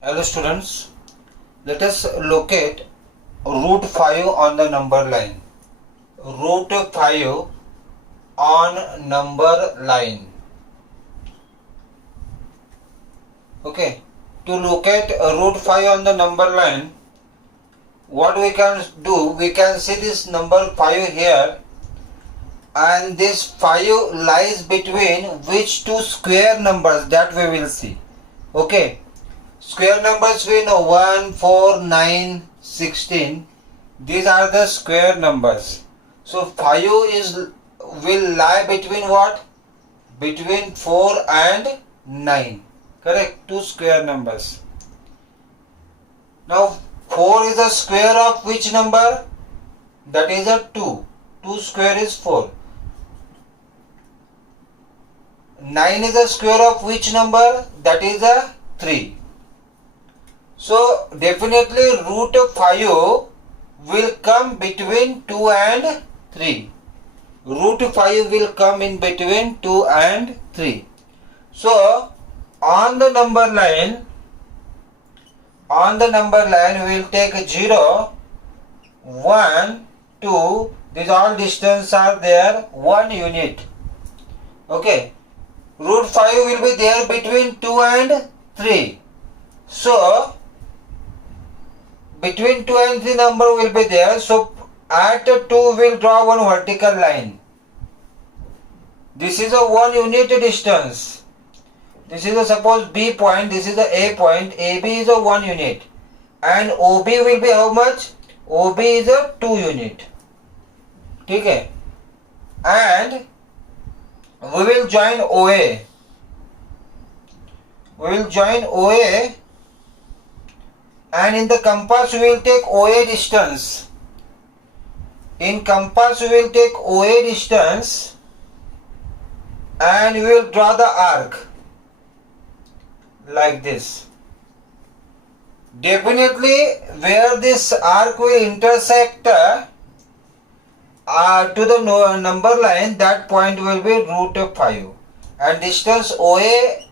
Hello students, let us locate root 5 on the number line. Root 5 on number line. Okay, to locate root 5 on the number line, what we can do, we can see this number 5 here, and this 5 lies between which two square numbers, that we will see. Okay. Square numbers we know 1, 4, 9, 16. These are the square numbers. So 5 will lie between what? Between 4 and 9. Correct? Two square numbers. Now 4 is a square of which number? That is a 2. 2 square is 4. 9 is a square of which number? That is a 3. So definitely root 5 will come between 2 and 3. Root 5 will come in between 2 and 3. So on the number line we will take 0, 1, 2. These all distance are there 1 unit. Okay. Root 5 will be there between 2 and 3. So between 2 and 3 number will be there. So at 2 we'll draw one vertical line. This is a 1 unit distance. This is a suppose B point. This is a A point. AB is a 1 unit. And OB will be how much? OB is a 2 unit. Okay. And we will join OA. We will join OA. And in the compass we will take OA distance. In compass we will take OA distance and we will draw the arc like this. Definitely where this arc will intersect to the number line, that point will be root 5. And distance OA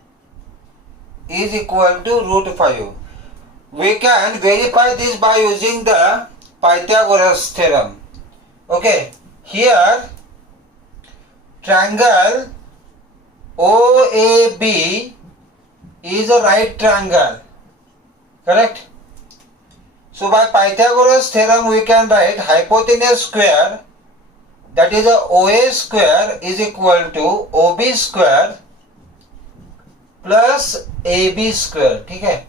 is equal to root 5. We can verify this by using the Pythagoras theorem. Okay, here triangle OAB is a right triangle. Correct? So by Pythagoras theorem we can write hypotenuse square, that is a OA square, is equal to OB square plus AB square. Okay?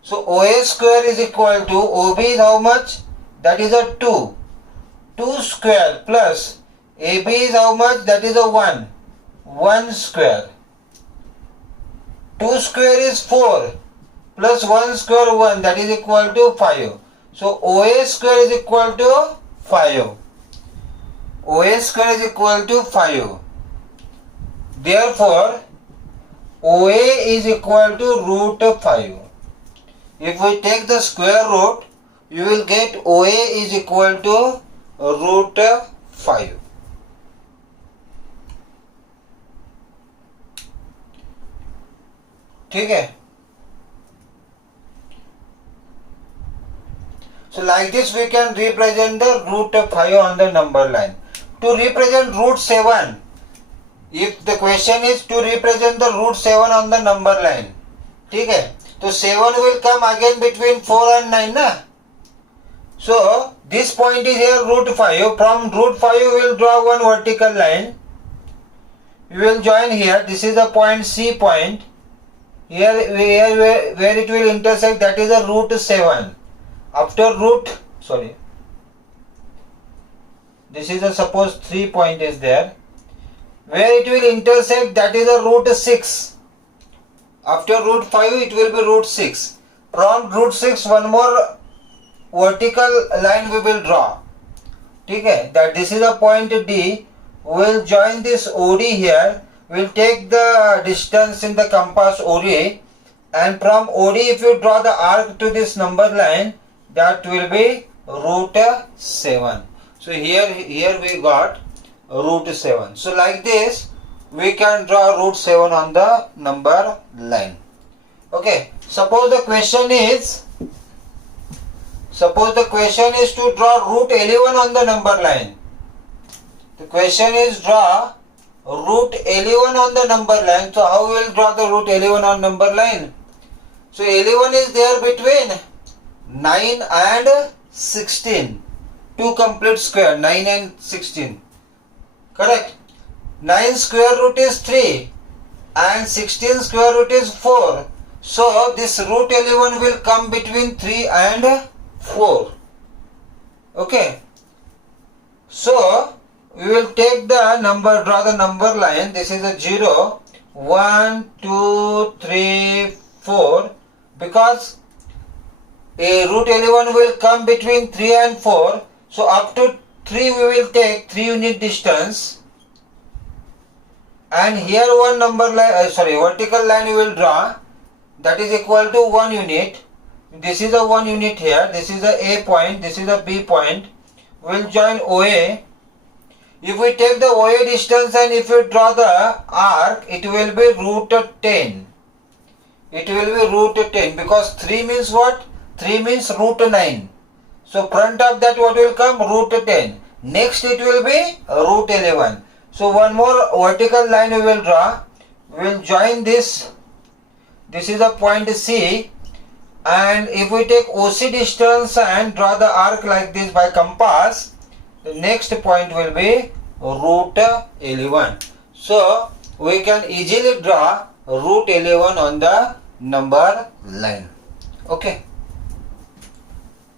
So OA square is equal to OB is how much? That is a 2. 2 square plus AB is how much? That is a 1. 1 square. 2 square is 4 plus 1 square 1, that is equal to 5. So OA square is equal to 5. OA square is equal to 5. Therefore OA is equal to root 5. If we take the square root, you will get OA is equal to root 5. Okay. So like this we can represent the root 5 on the number line. To represent root 7, if the question is to represent the root 7 on the number line, okay, so 7 will come again between 4 and 9 na? So this point is here root 5. From root 5 we will draw one vertical line. We will join here. This is the point C point. Here where it will intersect, that is a root 7. After this is a suppose 3 point is there. Where it will intersect, that is a root 6. After root 5 it will be root 6. From root 6 one more vertical line we will draw. Okay, that this is a point D. We will join this OD here. We will take the distance in the compass OD, and from OD if you draw the arc to this number line, that will be root 7. So here we got root 7. So like this we can draw root 7 on the number line. Okay, suppose the question is to draw root 11 on the number line. The question is draw root 11 on the number line. So how we will draw the root 11 on number line? So 11 is there between 9 and 16. Two complete square, 9 and 16. Correct? 9 square root is 3 and 16 square root is 4. So this root 11 will come between 3 and 4. Okay. So we will take the number, draw the number line. This is a 0, 1, 2, 3, 4. Because a root 11 will come between 3 and 4. So up to 3 we will take 3 unit distance. And here one number line, vertical line we will draw. That is equal to 1 unit. This is a 1 unit here. This is a A point. This is a B point. We will join OA. If we take the OA distance and if we draw the arc, it will be root 10. It will be root 10 because 3 means what? 3 means root 9. So front of that what will come? Root 10. Next it will be root 11. So one more vertical line we will draw. We will join this. This is a point C. And if we take OC distance and draw the arc like this by compass, the next point will be root 11. So we can easily draw root 11 on the number line. Okay.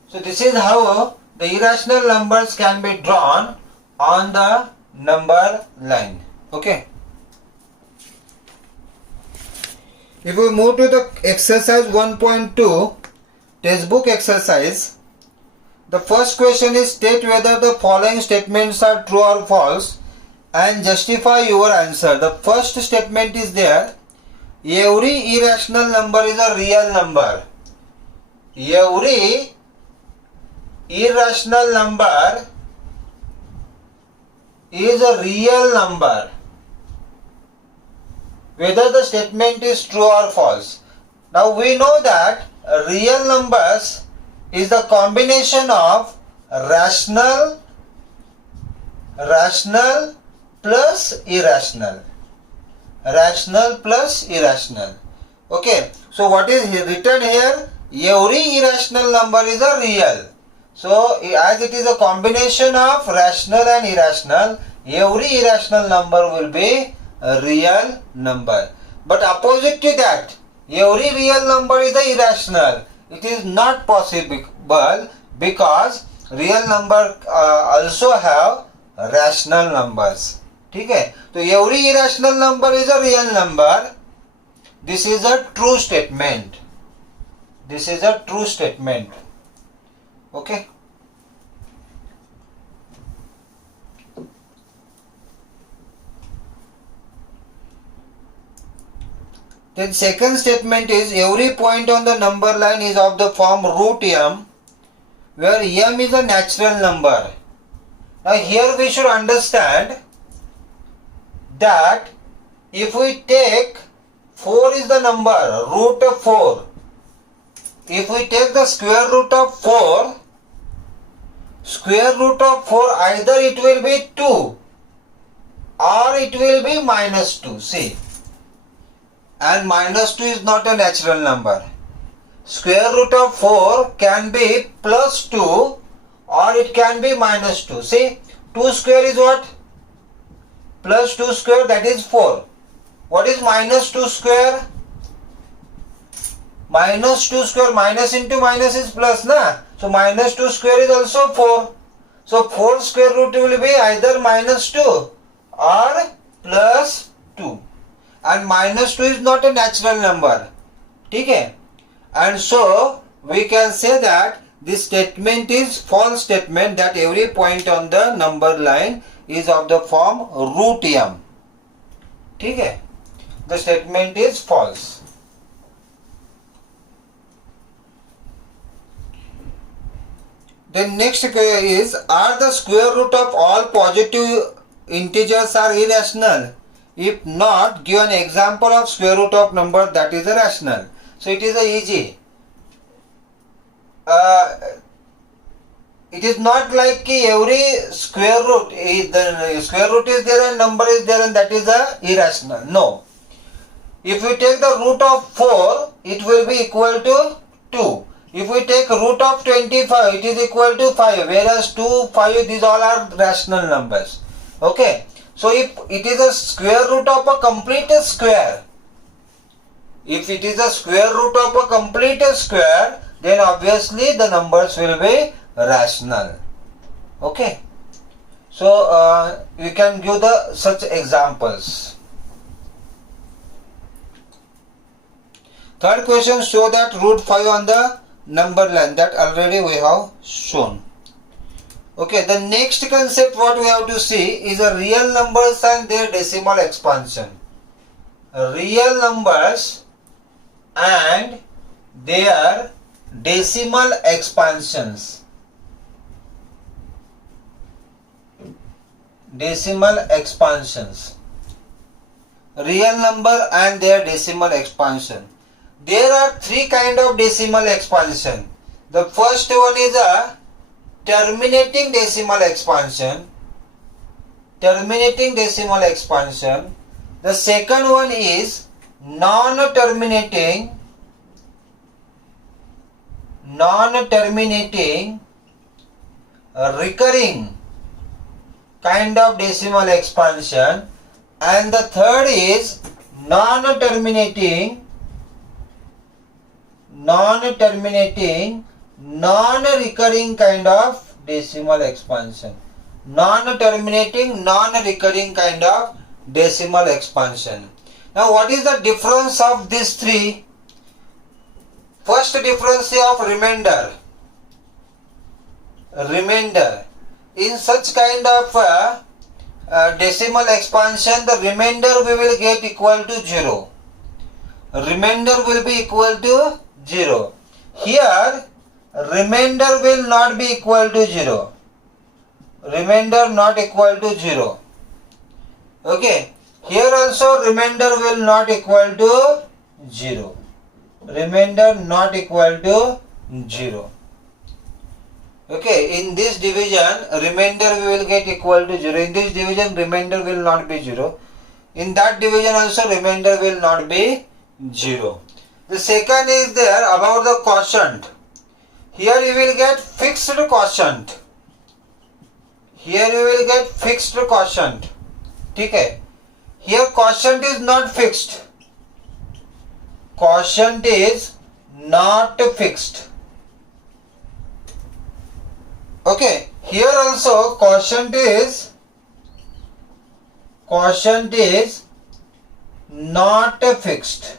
So this is how the irrational numbers can be drawn on the number line. Okay. If we move to the exercise 1.2, textbook exercise, the first question is state whether the following statements are true or false and justify your answer. The first statement is there, every irrational number is a real number. Every irrational number is a real number. Whether the statement is true or false. Now we know that real numbers is the combination of rational plus irrational. Rational plus irrational. Okay. So what is written here? Every irrational number is a real. So as it is a combination of rational and irrational, every irrational number will be a real number. But opposite to that, every real number is a irrational. It is not possible because real number also have rational numbers. Okay? So every irrational number is a real number. This is a true statement. This is a true statement. Okay? Then second statement is every point on the number line is of the form root m, where m is a natural number. Now here we should understand that if we take 4 is the number, root of 4. If we take the square root of 4, either it will be 2 or it will be minus 2. See. And minus 2 is not a natural number. Square root of 4 can be plus 2 or it can be minus 2. See, 2 square is what? Plus 2 square, that is 4. What is minus 2 square? Minus 2 square, minus into minus is plus, na? So minus 2 square is also 4. So 4 square root will be either minus 2 or plus 2. And minus 2 is not a natural number. Okay? And so we can say that this statement is false statement, that every point on the number line is of the form root m. Okay? The statement is false. Then next is, are the square root of all positive integers are irrational? If not, give an example of square root of number that is irrational. So it is easy. It is not like every square root, the square root is there and number is there and that is irrational. No. If we take the root of 4, it will be equal to 2. If we take root of 25, it is equal to 5, whereas 2, 5, these all are rational numbers. Okay. So if it is a square root of a complete square, if it is a square root of a complete square, then obviously the numbers will be rational. Okay. So we can give the such examples. Third question, show that root 5 on the number line. That already we have shown. Okay, the next concept what we have to see is a real numbers and their decimal expansion. Real numbers and their decimal expansions. Decimal expansions. Real number and their decimal expansion. There are three kind of decimal expansion. The first one is a terminating decimal expansion. Terminating decimal expansion. The second one is non-terminating recurring kind of decimal expansion, and the third is non-terminating non-recurring kind of decimal expansion. Non-terminating non-recurring kind of decimal expansion. Now what is the difference of these three? First difference of remainder. In such kind of decimal expansion, the remainder we will get equal to 0. Remainder will be equal to 0. Here remainder will not be equal to 0. Remainder not equal to 0. Okay. Here also remainder will not equal to 0. Remainder not equal to 0. Okay, in this division remainder we will get equal to 0. In this division remainder will not be 0. In that division also remainder will not be 0. The second is there about the quotient. Here you will get fixed quotient. Here you will get fixed quotient. Okay. Here quotient is not fixed. Quotient is not fixed. Okay. Here also quotient is not fixed.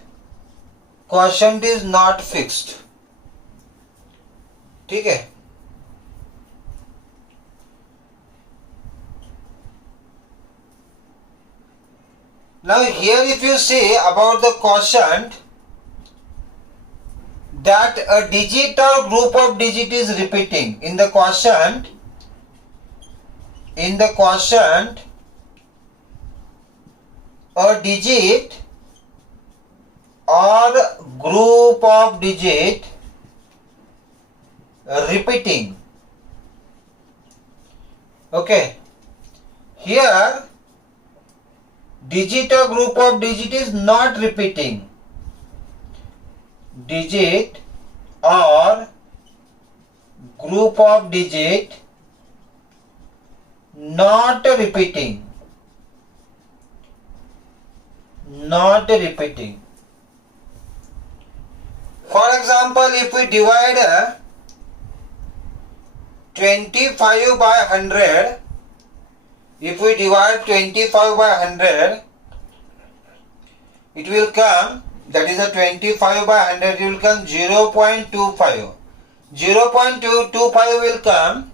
Quotient is not fixed. ठीक है. Now here if you see about the quotient, that a digit or group of digit is repeating. In the quotient a digit or group of digit repeating. Okay. Here digit or group of digit is not repeating. Digit or group of digit not repeating. Not repeating. For example, if we divide 25 by 100, if we divide 25 by 100, it will come, that is a 25 by 100, it will come 0.25. 0.225 will come,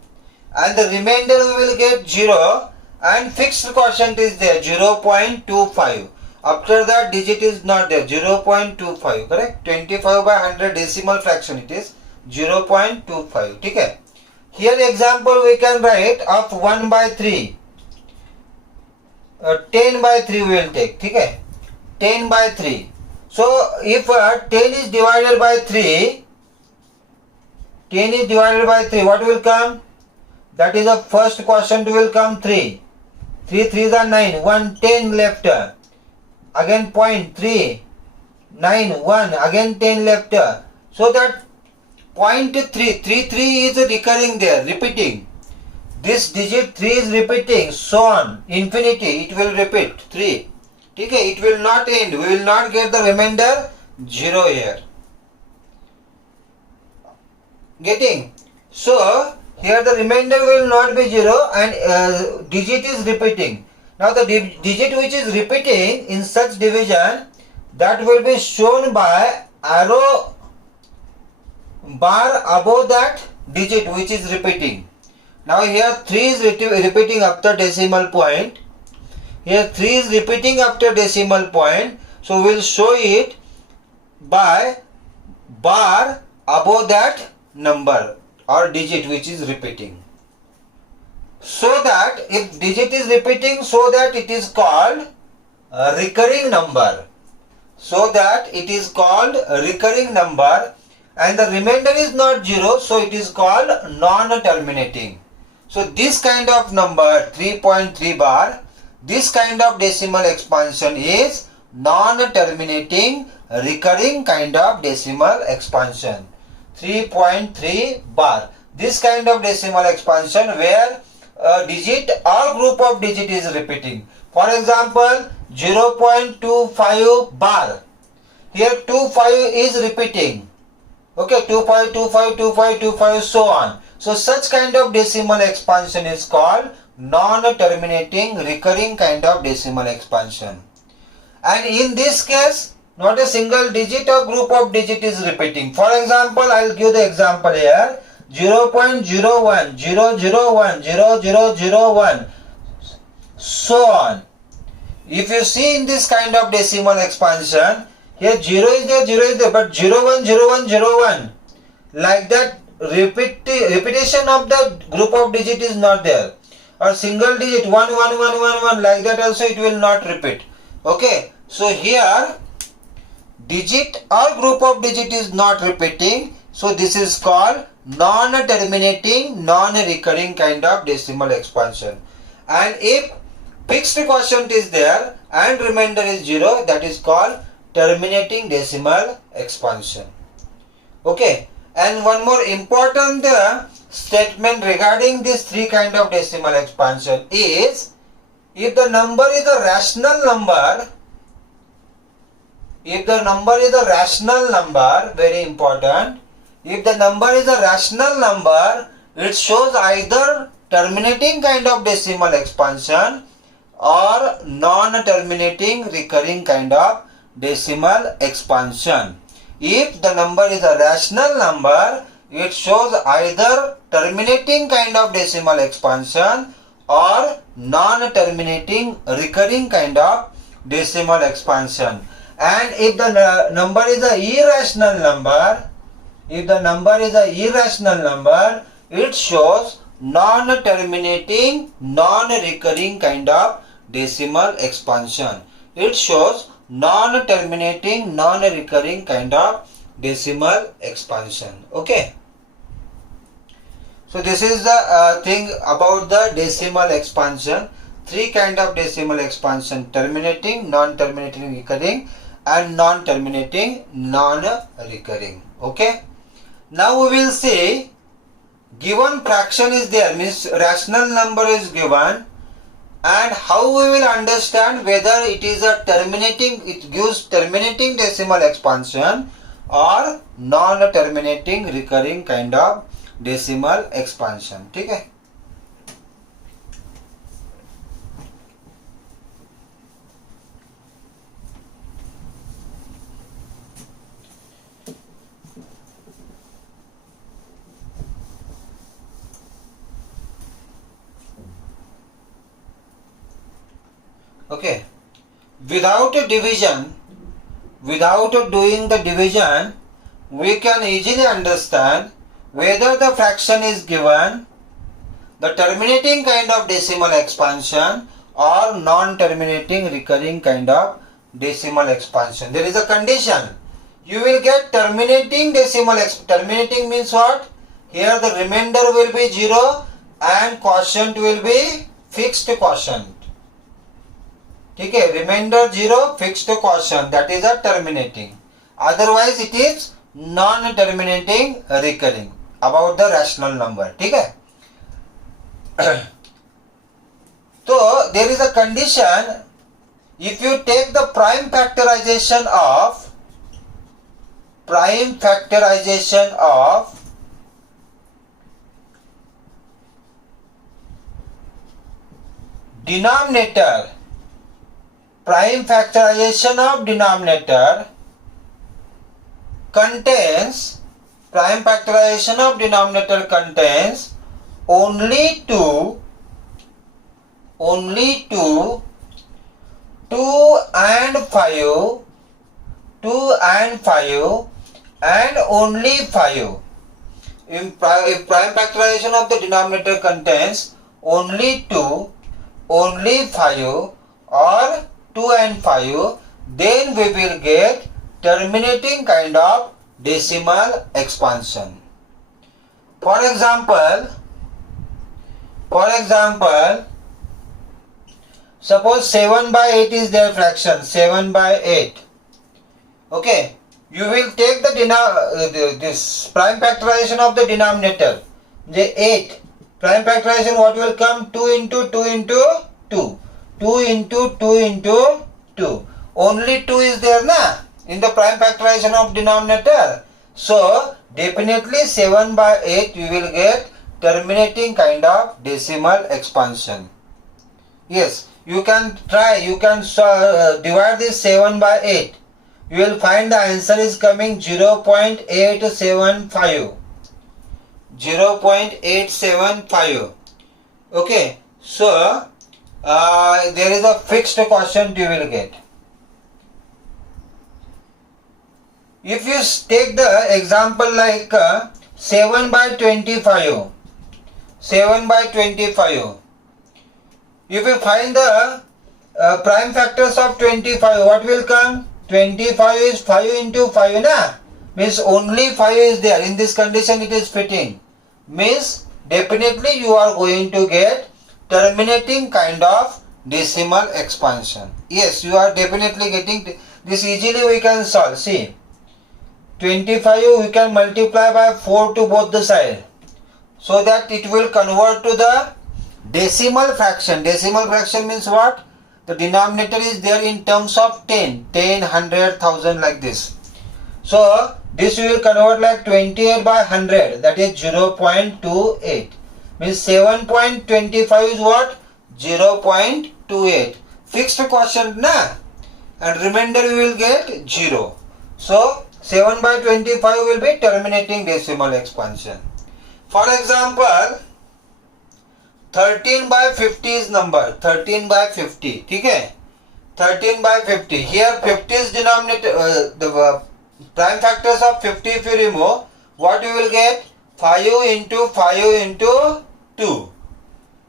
and the remainder we will get 0, and fixed quotient is there, 0.25. After that digit is not there, 0.25, correct? 25 by 100 decimal fraction it is 0.25. Okay? Here example we can write of 1 by 3. 10 by 3 we will take. Okay? 10 by 3. So if 10 is divided by 3, 10 is divided by 3, what will come? That is the first quotient will come 3. 3 3s are 9, 1 10 left. Again point 3, 9 1, again 10 left. So that point 3 is recurring there, repeating. This digit 3 is repeating, so on, infinity, it will repeat 3. Okay, it will not end, we will not get the remainder 0 here. Getting? So, here the remainder will not be 0 and digit is repeating. Now the digit which is repeating in such division, that will be shown by arrow bar above that digit which is repeating. Now here 3 is repeating after decimal point. Here 3 is repeating after decimal point. So we will show it by bar above that number or digit which is repeating. So that if digit is repeating, so that it is called a recurring number. So that it is called a recurring number, and the remainder is not 0, so it is called non-terminating. So this kind of number 3.3 bar, this kind of decimal expansion is non-terminating recurring kind of decimal expansion. 3.3 bar. This kind of decimal expansion where a digit or group of digit is repeating. For example, 0.25 bar. Here 25 is repeating. Okay, 25, 25, 25, 25, so on. So such kind of decimal expansion is called non-terminating recurring kind of decimal expansion. And in this case, not a single digit or group of digit is repeating. For example, I will give the example here. 0.01, 001, 0001, so on. If you see in this kind of decimal expansion, here 0 is there, but 01, 01, 01, like that repetition of the group of digit is not there. Or single digit 1, 1, 1, 1, 1, like that also it will not repeat. Okay, so here digit or group of digit is not repeating, so this is called non-terminating, non-recurring kind of decimal expansion. And if fixed quotient is there and remainder is 0, that is called terminating decimal expansion. Okay, and one more important statement regarding this three kind of decimal expansion is, if the number is a rational number, if the number is a rational number, very important, if the number is a rational number, it shows either terminating kind of decimal expansion or non-terminating recurring kind of decimal expansion. If the number is a rational number, it shows either terminating kind of decimal expansion or non-terminating recurring kind of decimal expansion. And if the number is a irrational number, if the number is a irrational number, it shows non-terminating, non-recurring kind of decimal expansion. It shows non-terminating, non-recurring kind of decimal expansion. Okay. So this is the thing about the decimal expansion. Three kind of decimal expansion: terminating, non-terminating, recurring, and non-terminating, non-recurring. Okay. Now we will see, given fraction is there, means rational number is given, and how we will understand whether it is a terminating, it gives terminating decimal expansion or non-terminating recurring kind of decimal expansion. Okay. Okay, without a division, without doing the division, we can easily understand whether the fraction is given the terminating kind of decimal expansion or non-terminating recurring kind of decimal expansion. There is a condition. You will get terminating decimal terminating means what? Here the remainder will be 0 and quotient will be fixed quotient. Okay, remainder 0, fixed quotient, that is a terminating. Otherwise it is non-terminating recurring about the rational number. Okay. So there is a condition. If you take the prime factorization of denominator, prime factorization of denominator contains only 2 and 5 and only 5. If prime factorization of the denominator contains only 2, only 5 or 2 and 5, then we will get terminating kind of decimal expansion. For example, suppose 7 by 8 is their fraction, 7 by 8. Okay, you will take the this prime factorization of the denominator, the 8. Prime factorization, what will come? 2 into 2 into 2. 2 into 2 into 2. Only 2 is there na in the prime factorization of denominator. So definitely 7 by 8 you will get terminating kind of decimal expansion. Yes, you can try, you can divide this 7 by 8. You will find the answer is coming 0.875. 0.875. Okay, so there is a fixed quotient you will get. If you take the example like 7 by 25, 7 by 25. If you find the prime factors of 25, what will come? 25 is 5 into 5 na? Means only 5 is there. In this condition it is fitting. Means definitely you are going to get terminating kind of decimal expansion. Yes, you are definitely getting this. Easily we can solve. See, 25 we can multiply by 4 to both the side, so that it will convert to the decimal fraction. Decimal fraction means what? The denominator is there in terms of 10, 100, 1000 like this. So this we will convert like 28 by 100, that is 0.28. Means 7.25 is what? 0.28. Fixed quotient na, and remainder we will get 0. So 7 by 25 will be terminating decimal expansion. For example, 13 by 50 is number. 13 by 50. Okay? 13 by 50. Here 50 is denominator. The prime factors of 50 if you remove, what you will get? 5 into 5 into 2.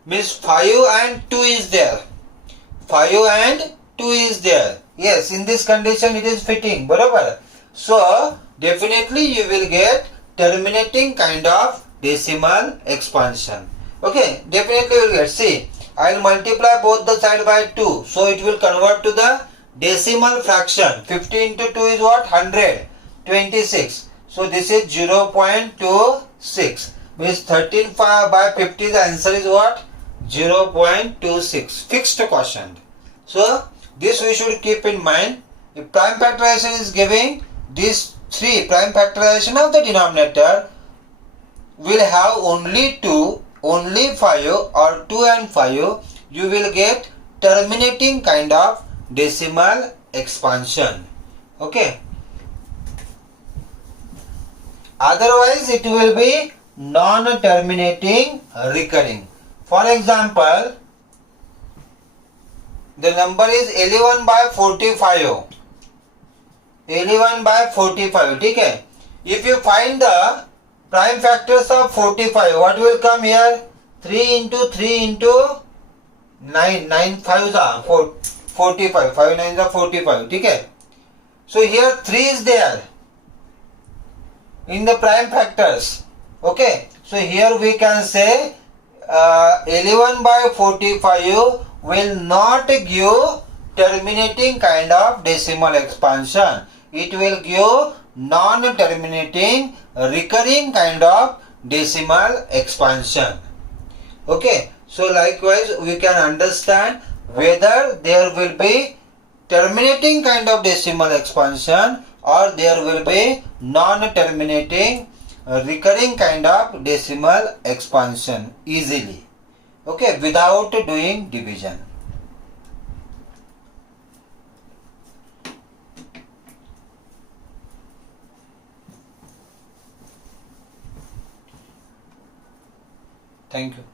Means 5 and 2 is there. 5 and 2 is there. Yes, in this condition it is fitting. Barabar. So definitely you will get terminating kind of decimal expansion. Okay, definitely you will get. See, I will multiply both the side by 2. So it will convert to the decimal fraction. 50 into 2 is what? 100. 26. So this is 0.26. Means 13 by 50, the answer is what? 0.26. Fixed quotient. So this we should keep in mind. If prime factorization is giving these 3, prime factorization of the denominator will have only 2, only 5 or 2 and 5, you will get terminating kind of decimal expansion. Okay. Otherwise it will be non-terminating recurring. For example, the number is 11 by 45. 11 by 45. Okay. If you find the prime factors of 45, what will come here? 3 into 3 into 9. 9 5s are 4. 45, 5 9 are 45, ठीक है. So here 3 is there in the prime factors. Okay, so here we can say 11 by 45 will not give terminating kind of decimal expansion. It will give non-terminating recurring kind of decimal expansion. Okay, so likewise we can understand whether there will be terminating kind of decimal expansion or there will be non-terminating recurring kind of decimal expansion easily, okay, without doing division. Thank you.